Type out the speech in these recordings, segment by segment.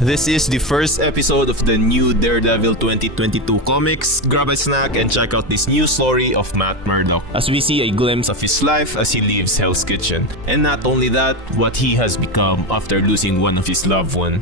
This is the first episode of the new Daredevil 2022 comics. Grab a snack and check out this new story of Matt Murdock as we see a glimpse of his life as he leaves Hell's Kitchen. And not only that, what he has become after losing one of his loved ones.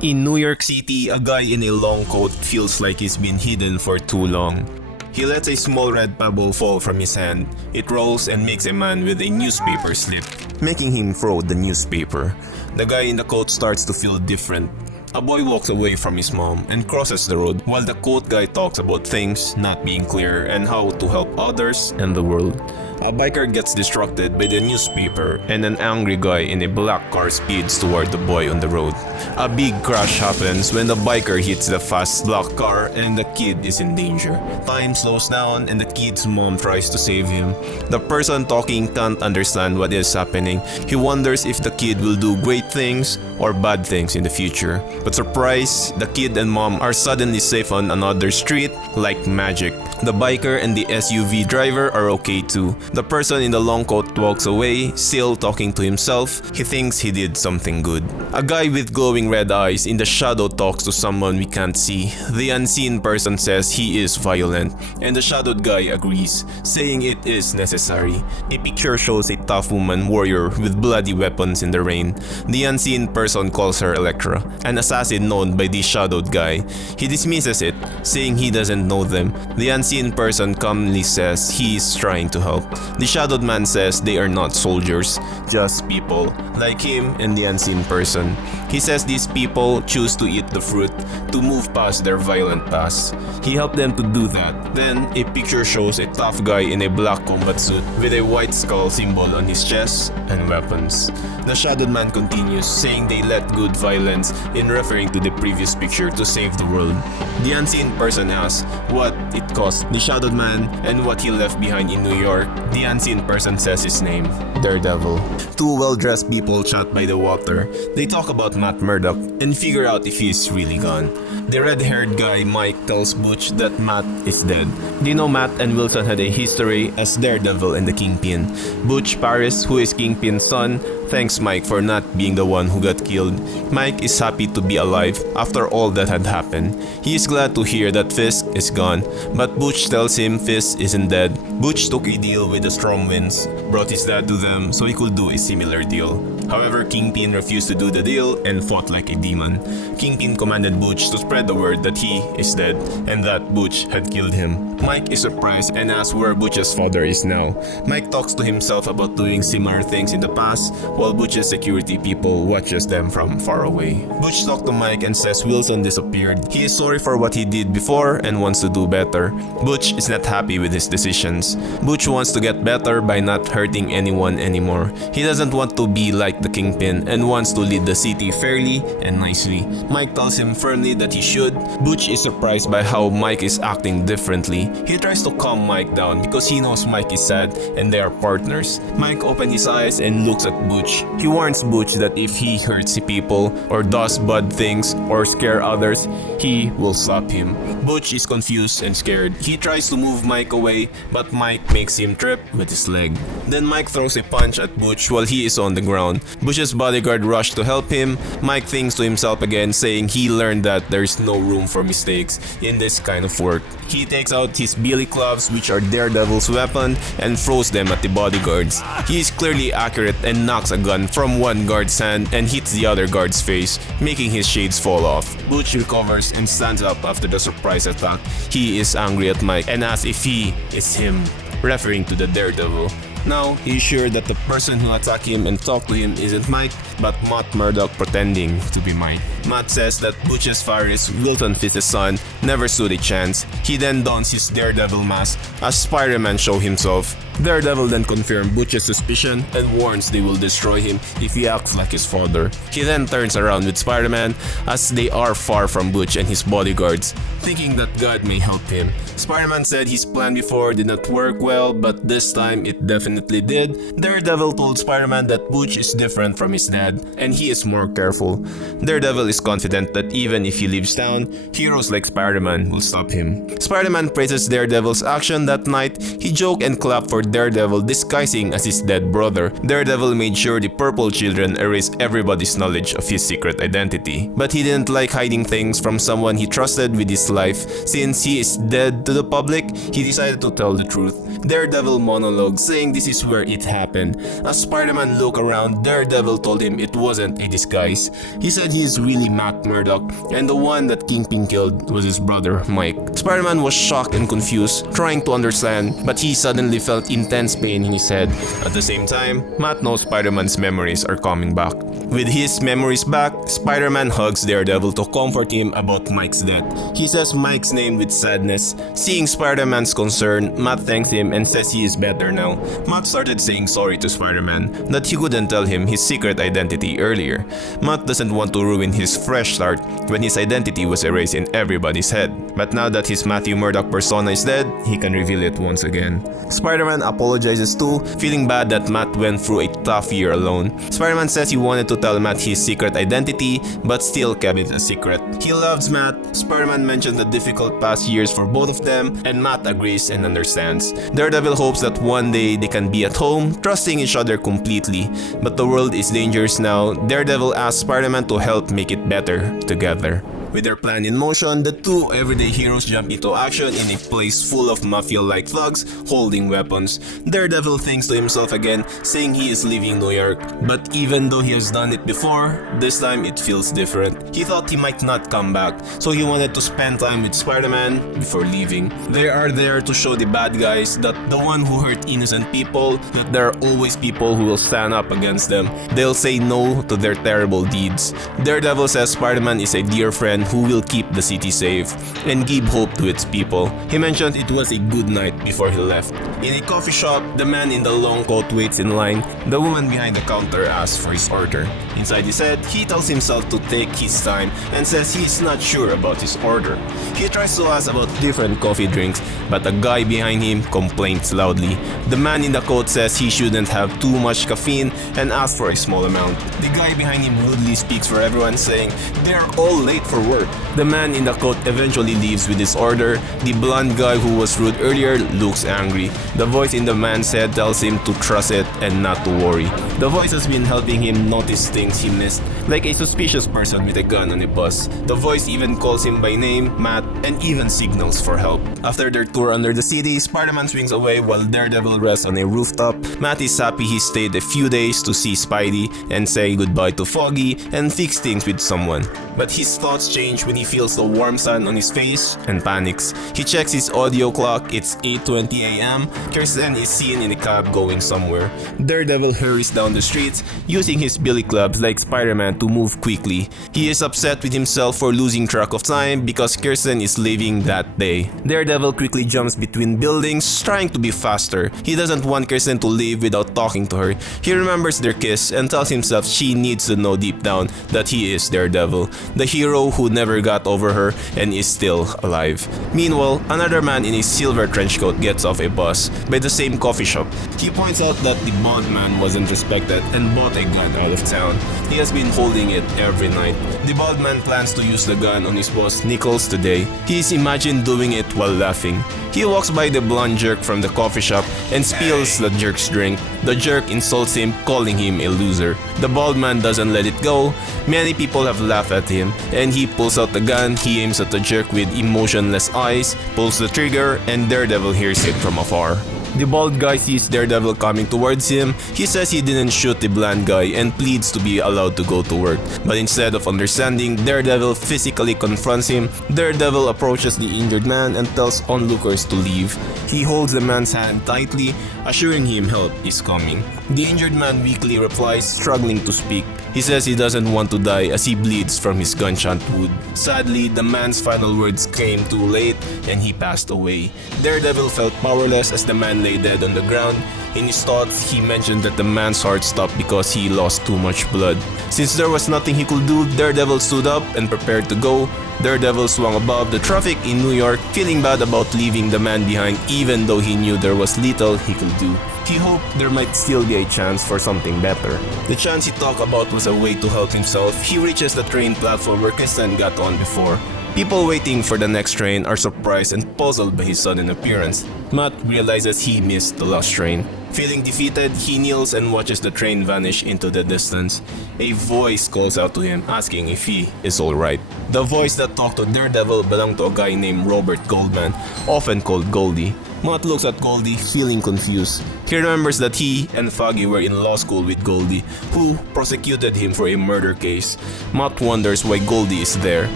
In New York City, a guy in a long coat feels like he's been hidden for too long. He lets a small red pebble fall from his hand. It rolls and makes a man with a newspaper slip, making him throw the newspaper. The guy in the coat starts to feel different. A boy walks away from his mom and crosses the road while the coat guy talks about things not being clear and how to help others and the world. A biker gets distracted by the newspaper and an angry guy in a black car speeds toward the boy on the road. A big crash happens when the biker hits the fast black car and the kid is in danger. Time slows down and the kid's mom tries to save him. The person talking can't understand what is happening. He wonders if the kid will do great things or bad things in the future. But surprise, the kid and mom are suddenly safe on another street like magic. The biker and the SUV driver are okay too. The person in the long coat walks away, still talking to himself. He thinks he did something good. A guy with glowing red eyes in the shadow talks to someone we can't see. The unseen person says he is violent, and the shadowed guy agrees, saying it is necessary. A picture shows a tough woman warrior with bloody weapons in the rain. The unseen person calls her Elektra, an assassin known by the shadowed guy. He dismisses it, saying he doesn't know them. The unseen person calmly says he is trying to help. The shadowed man says they are not soldiers, just people, like him and the unseen person. He says these people choose to eat the fruit to move past their violent past. He helped them to do that. Then, a picture shows a tough guy in a black combat suit with a white skull symbol on his chest and weapons. The shadowed man continues, saying they let good violence in referring to the previous picture to save the world. The unseen person asks what it cost the shadowed man and what he left behind in New York. The unseen person says his name, Daredevil. Two well-dressed people chat by the water. They talk about Matt Murdock and figure out if he's really gone. The red-haired guy Mike tells Butch that Matt is dead. They know Matt and Wilson had a history as Daredevil and the Kingpin. Butch Paris, who is Kingpin's son, thanks Mike for not being the one who got killed. Mike is happy to be alive after all that had happened. He is glad to hear that Fisk is gone, but Butch tells him Fisk isn't dead. Butch took a deal with the Stromwinds, brought his dad to them so he could do a similar deal. However, Kingpin refused to do the deal and fought like a demon. Kingpin commanded Butch to spread the word that he is dead and that Butch had killed him. Mike is surprised and asks where Butch's father is now. Mike talks to himself about doing similar things in the past, while Butch's security people watches them from far away. Butch talks to Mike and says Wilson disappeared. He is sorry for what he did before and wants to do better. Butch is not happy with his decisions. Butch wants to get better by not hurting anyone anymore. He doesn't want to be like the Kingpin and wants to lead the city fairly and nicely. Mike tells him firmly that he should. Butch is surprised by how Mike is acting differently. He tries to calm Mike down because he knows Mike is sad and they are partners. Mike opens his eyes and looks at Butch. He warns Butch that if he hurts people or does bad things or scare others, he will slap him. Butch is confused and scared. He tries to move Mike away, but Mike makes him trip with his leg. Then Mike throws a punch at Butch while he is on the ground. Butch's bodyguard rushed to help him. Mike thinks to himself again, saying he learned that there is no room for mistakes in this kind of work. He takes out his billy clubs, which are Daredevil's weapon, and throws them at the bodyguards. He is clearly accurate and knocks a gun from one guard's hand and hits the other guard's face, making his shades fall off. Butch recovers and stands up after the surprise attack. He is angry at Mike and asks if he is him, referring to the Daredevil. Now, he is sure that the person who attacked him and talked to him isn't Mike, but Matt Murdock pretending to be Mike. Matt says that Butch's Faris, Wilson Fisk's son, never stood a chance. He then dons his Daredevil mask as Spider-Man shows himself. Daredevil then confirms Butch's suspicion and warns they will destroy him if he acts like his father. He then turns around with Spider-Man as they are far from Butch and his bodyguards, thinking that God may help him. Spider-Man said his plan before did not work well, but this time it definitely did. Daredevil told Spider-Man that Butch is different from his dad and he is more careful. Daredevil is confident that even if he leaves town, heroes like Spider-Man will stop him. Spider-Man praises Daredevil's action that night. He joked and clapped for Daredevil disguising as his dead brother. Daredevil made sure the purple children erased everybody's knowledge of his secret identity. But he didn't like hiding things from someone he trusted with his life. Since he is dead to the public, he decided to tell the truth. Daredevil monologue saying this is where it happened. As Spider-Man looked around, Daredevil told him it wasn't a disguise. He said he is really Matt Murdock, and the one that Kingpin killed was his brother, Mike. Spider-Man was shocked and confused, trying to understand, but he suddenly felt intense pain in his head. At the same time, Matt knows Spider-Man's memories are coming back. With his memories back, Spider-Man hugs Daredevil to comfort him about Mike's death. He says Mike's name with sadness. Seeing Spider-Man's concern, Matt thanks him and says he is better now. Matt started saying sorry to Spider-Man, that he couldn't tell him his secret identity earlier. Matt doesn't want to ruin his fresh start when his identity was erased in everybody's head. But now that his Matthew Murdock persona is dead, he can reveal it once again. Spider-Man apologizes too, feeling bad that Matt went through a tough year alone. Spider-Man says he wanted to tell Matt his secret identity, but still kept it a secret. He loves Matt. Spider-Man mentioned the difficult past years for both of them, and Matt agrees and understands. Daredevil hopes that one day they can be at home, trusting each other completely. But the world is dangerous now. Daredevil asks Spider-Man to help make it better together. With their plan in motion, the two everyday heroes jump into action in a place full of mafia-like thugs holding weapons. Daredevil thinks to himself again, saying he is leaving New York. But even though he has done it before, this time it feels different. He thought he might not come back, so he wanted to spend time with Spider-Man before leaving. They are there to show the bad guys that the one who hurt innocent people, that there are always people who will stand up against them. They'll say no to their terrible deeds. Daredevil says Spider-Man is a dear friend who will keep the city safe and give hope to its people. He mentioned it was a good night before he left. In a coffee shop, the man in the long coat waits in line. The woman behind the counter asks for his order. Inside his head, he tells himself to take his time and says he is not sure about his order. He tries to ask about different coffee drinks, but a guy behind him complains loudly. The man in the coat says he shouldn't have too much caffeine and asks for a small amount. The guy behind him rudely speaks for everyone, saying they are all late for work. The man in the coat eventually leaves with his order. The blonde guy who was rude earlier looks angry. The voice in the man's head tells him to trust it and not to worry. The voice has been helping him notice things he missed, like a suspicious person with a gun on a bus. The voice even calls him by name, Matt, and even signals for help. After their tour under the city, Spider-Man swings away while Daredevil rests on a rooftop. Matt is happy he stayed a few days to see Spidey and say goodbye to Foggy and fix things with someone. But his thoughts change when he feels the warm sun on his face and panics. He checks his audio clock, it's 8:20 a.m. Kirsten is seen in a cab going somewhere. Daredevil hurries down the streets, using his billy clubs like Spider-Man to move quickly. He is upset with himself for losing track of time because Kirsten is leaving that day. Daredevil quickly jumps between buildings, trying to be faster. He doesn't want Kirsten to leave without talking to her. He remembers their kiss and tells himself she needs to know deep down that he is Daredevil, the hero who never got over her and is still alive. Meanwhile, another man in a silver trench coat gets off a bus by the same coffee shop. He points out that the bald man wasn't respected and bought a gun out of town. He has been holding it every night. The bald man plans to use the gun on his boss Nichols today. He is imagined doing it while laughing. He walks by the blonde jerk from the coffee shop and spills the jerk's drink. The jerk insults him, calling him a loser. The bald man doesn't let it go. Many people have laughed at him, and he pulls out the gun. He aims at the jerk with emotionless eyes, pulls the trigger, and Daredevil hears it from afar. The bald guy sees Daredevil coming towards him. He says he didn't shoot the blonde guy and pleads to be allowed to go to work. But instead of understanding, Daredevil physically confronts him. Daredevil approaches the injured man and tells onlookers to leave. He holds the man's hand tightly, assuring him help is coming. The injured man weakly replies, struggling to speak. He says he doesn't want to die as he bleeds from his gunshot wound. Sadly, the man's final words came too late and he passed away. Daredevil felt powerless as the man lay dead on the ground. In his thoughts, he mentioned that the man's heart stopped because he lost too much blood. Since there was nothing he could do, Daredevil stood up and prepared to go. Daredevil swung above the traffic in New York, feeling bad about leaving the man behind even though he knew there was little he could do. He hoped there might still be a chance for something better. The chance he talked about was a way to help himself. He reaches the train platform where Kristen got on before. People waiting for the next train are surprised and puzzled by his sudden appearance. Matt realizes he missed the last train. Feeling defeated, he kneels and watches the train vanish into the distance. A voice calls out to him asking if he is alright. The voice that talked to Daredevil belonged to a guy named Robert Goldman, often called Goldie. Matt looks at Goldie, feeling confused. He remembers that he and Foggy were in law school with Goldie, who prosecuted him for a murder case. Matt wonders why Goldie is there.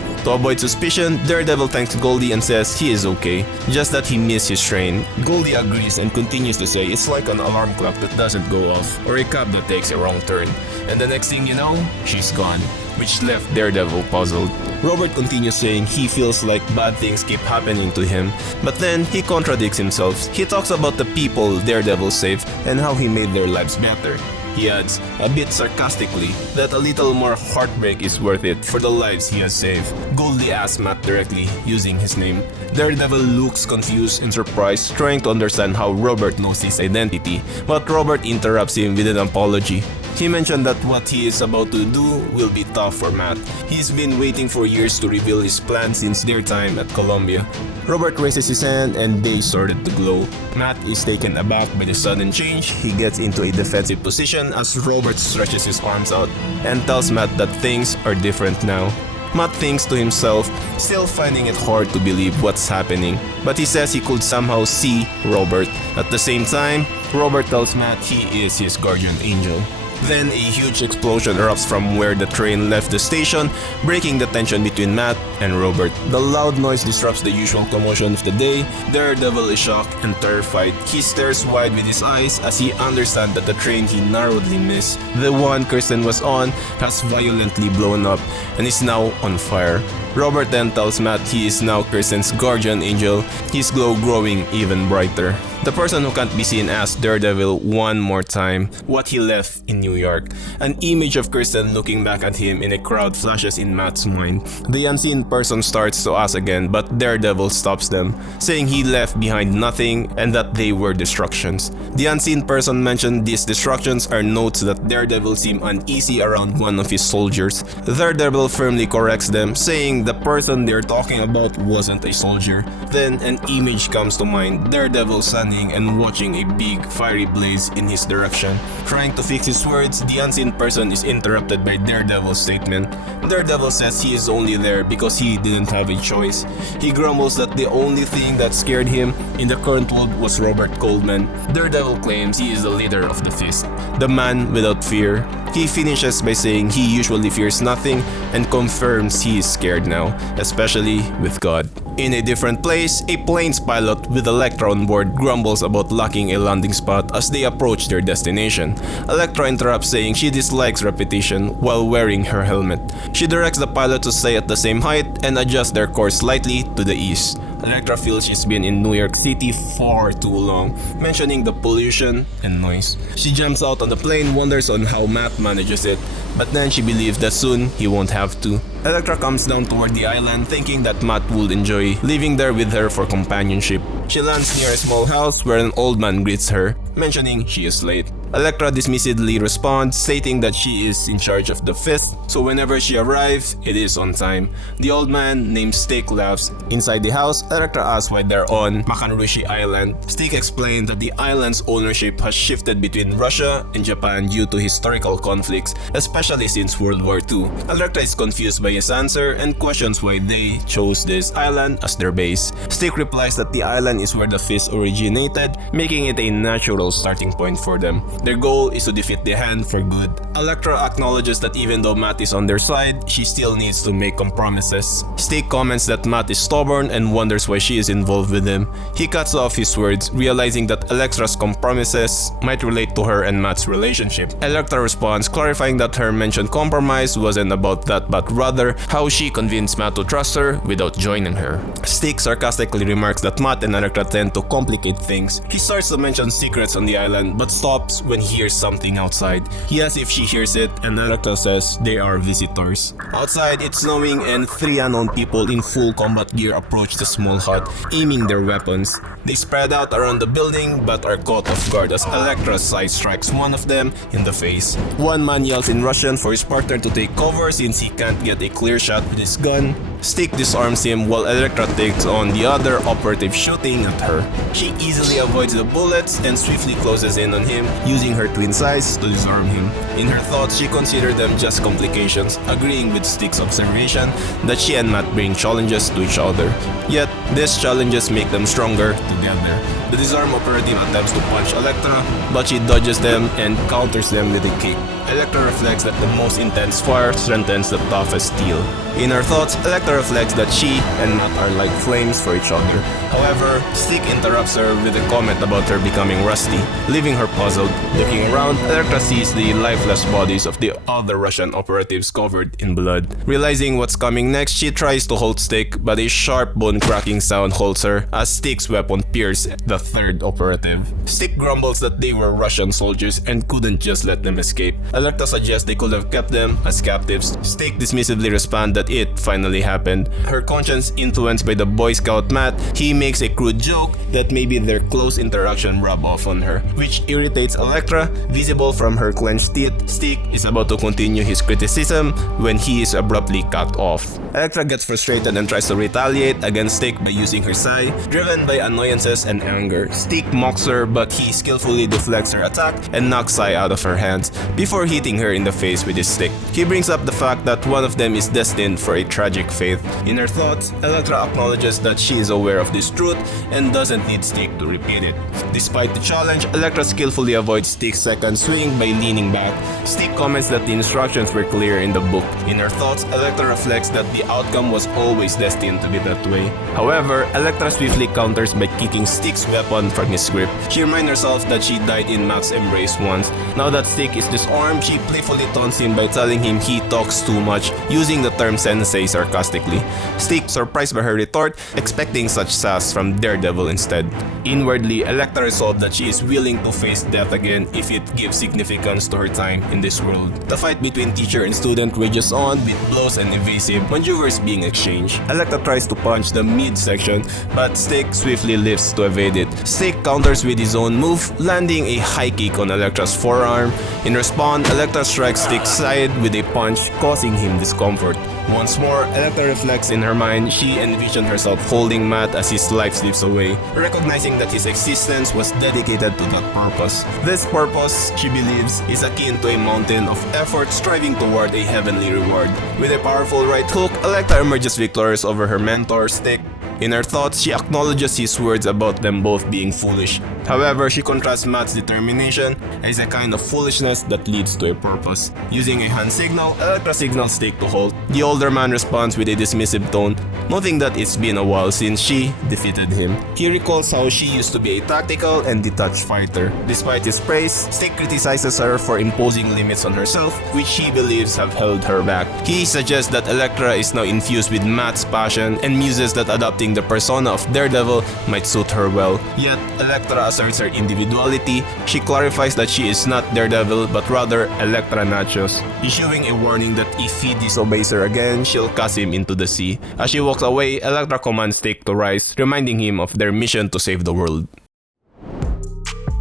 To avoid suspicion, Daredevil thanks Goldie and says he is okay, just that he missed his train. Goldie agrees and continues to say it's like an alarm clock that doesn't go off, or a cab that takes a wrong turn. And the next thing you know, she's gone, which left Daredevil puzzled. Robert continues saying he feels like bad things keep happening to him, but then he contradicts himself. He talks about the people Daredevil saved and how he made their lives better. He adds, a bit sarcastically, that a little more heartbreak is worth it for the lives he has saved. Goldie asks Matt directly, using his name. Daredevil looks confused and surprised, trying to understand how Robert knows his identity, but Robert interrupts him with an apology. He mentioned that what he is about to do will be tough for Matt. He's been waiting for years to reveal his plan since their time at Columbia. Robert raises his hand and they started to glow. Matt is taken aback by the sudden change. He gets into a defensive position as Robert stretches his arms out and tells Matt that things are different now. Matt thinks to himself, still finding it hard to believe what's happening, but he says he could somehow see Robert. At the same time, Robert tells Matt he is his guardian angel. Then a huge explosion erupts from where the train left the station, breaking the tension between Matt and Robert. The loud noise disrupts the usual commotion of the day. Daredevil is shocked and terrified. He stares wide with his eyes as he understands that the train he narrowly missed, the one Kristen was on, has violently blown up and is now on fire. Robert then tells Matt he is now Kristen's guardian angel, his glow growing even brighter. The person who can't be seen asks Daredevil one more time what he left in New York. An image of Kristen looking back at him in a crowd flashes in Matt's mind. The unseen person starts to ask again, but Daredevil stops them, saying he left behind nothing and that they were destructions. The unseen person mentioned these destructions are notes that Daredevil seemed uneasy around one of his soldiers. Daredevil firmly corrects them, saying the person they're talking about wasn't a soldier. Then an image comes to mind, Daredevil standing and watching a big fiery blaze in his direction. Trying to fix his words, the unseen person is interrupted by Daredevil's statement. Daredevil says he is only there because he didn't have a choice. He grumbles that the only thing that scared him in the current world was Robert Goldman. Daredevil claims he is the leader of the Fist, the man without fear. He finishes by saying he usually fears nothing and confirms he is scared now, especially with God. In a different place, a plane's pilot with Elektra on board grumbles about lacking a landing spot as they approach their destination. Elektra interrupts, saying she dislikes repetition while wearing her helmet. She directs the pilot to stay at the same height and adjust their course slightly to the east. Elektra feels she's been in New York City far too long, mentioning the pollution and noise. She jumps out on the plane, wonders on how Matt manages it, but then she believes that soon he won't have to. Elektra comes down toward the island, thinking that Matt would enjoy living there with her for companionship. She lands near a small house where an old man greets her, mentioning she is late. Elektra dismissively responds, stating that she is in charge of the Fist, so whenever she arrives, it is on time. The old man, named Stick, laughs. Inside the house, Elektra asks why they're on Makanrushi Island. Stick explains that the island's ownership has shifted between Russia and Japan due to historical conflicts, especially since World War II. Elektra is confused by his answer and questions why they chose this island as their base. Stick replies that the island is where the Fist originated, making it a natural starting point for them. Their goal is to defeat the Hand for good. Elektra acknowledges that even though Matt is on their side, she still needs to make compromises. Stick comments that Matt is stubborn and wonders why she is involved with him. He cuts off his words, realizing that Elektra's compromises might relate to her and Matt's relationship. Elektra responds, clarifying that her mentioned compromise wasn't about that but rather how she convinced Matt to trust her without joining her. Stick sarcastically remarks that Matt and Elektra tend to complicate things. He starts to mention secrets on the island but stops when he hears something outside. He asks if she hears it, and Elektra says they are visitors. Outside, it's snowing and three unknown people in full combat gear approach the small hut, aiming their weapons. They spread out around the building but are caught off guard as Elektra's sight strikes one of them in the face. One man yells in Russian for his partner to take cover since he can't get a clear shot with his gun. Stick disarms him while Elektra takes on the other operative shooting at her. She easily avoids the bullets and swiftly closes in on him, using her twin size to disarm him. In her thoughts, she considered them just complications, agreeing with Stick's observation that she and Matt bring challenges to each other. Yet, these challenges make them stronger together. The disarm operative attempts to punch Elektra, but she dodges them and counters them with a kick. Elektra reflects that the most intense fire strengthens the toughest steel. In her thoughts, Elektra reflects that she and Matt are like flames for each other. However, Stick interrupts her with a comment about her becoming rusty, leaving her puzzled. Looking around, Elektra sees the lifeless bodies of the other Russian operatives covered in blood. Realizing what's coming next, she tries to hold Stick, but a sharp bone-cracking sound holds her as Stick's weapon pierces the third operative. Stick grumbles that they were Russian soldiers and couldn't just let them escape. Elektra suggests they could have kept them as captives. Stick dismissively responds that it finally happened. Her conscience influenced by the Boy Scout Matt, he makes a crude joke that maybe their close interaction rub off on her, which irritates Elektra. Visible from her clenched teeth, Stick is about to continue his criticism when he is abruptly cut off. Elektra gets frustrated and tries to retaliate against Stick by using her sai, driven by annoyances and anger. Stick mocks her, but he skillfully deflects her attack and knocks sai out of her hands before hitting her in the face with his stick. He brings up the fact that one of them is destined for a tragic fate. In her thoughts, Elektra acknowledges that she is aware of this truth and doesn't need Stick to repeat it. Despite the challenge, Elektra skillfully avoids Stick's second swing by leaning back. Stick comments that the instructions were clear in the book. In her thoughts, Elektra reflects that the outcome was always destined to be that way. However, Elektra swiftly counters by kicking Stick's weapon from his grip. She reminds herself that she died in Matt's embrace once. Now that Stick is disarmed, she playfully taunts him by telling him he talks too much, using the term sensei sarcastically. Stick, surprised by her retort, expecting such sass from Daredevil instead. Inwardly, Elektra resolved that she is willing to face death again if it gives significance to her time in this world. The fight between teacher and student rages on with blows and evasive maneuvers being exchanged. Elektra tries to punch the midsection, but Stick swiftly lifts to evade it. Stick counters with his own move, landing a high kick on Elektra's forearm. In response, Elektra strikes Stick's side with a punch, causing him discomfort. Once more, Elektra reflects in her mind she envisioned herself holding Matt as his life slips away, recognizing that his existence was dedicated to that purpose. This purpose, she believes, is akin to a mountain of effort striving toward a heavenly reward. With a powerful right hook, Elektra emerges victorious over her mentor, Stick. In her thoughts, she acknowledges his words about them both being foolish. However, she contrasts Matt's determination as a kind of foolishness that leads to a purpose. Using a hand signal, Elektra signals Stick to halt. The older man responds with a dismissive tone, noting that it's been a while since she defeated him. He recalls how she used to be a tactical and detached fighter. Despite his praise, Stick criticizes her for imposing limits on herself, which she believes have held her back. He suggests that Elektra is now infused with Matt's passion and muses that adopting the persona of Daredevil might suit her well. Yet, Elektra asserts her individuality. She clarifies that she is not Daredevil but rather Elektra Nachos, issuing a warning that if he disobeys her again, she'll cast him into the sea. As she walks away, Elektra commands Stick to rise, reminding him of their mission to save the world.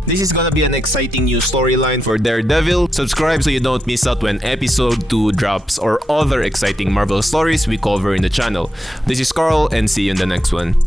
This is gonna be an exciting new storyline for Daredevil. Subscribe so you don't miss out when episode 2 drops or other exciting Marvel stories we cover in the channel. This is Carl and see you in the next one.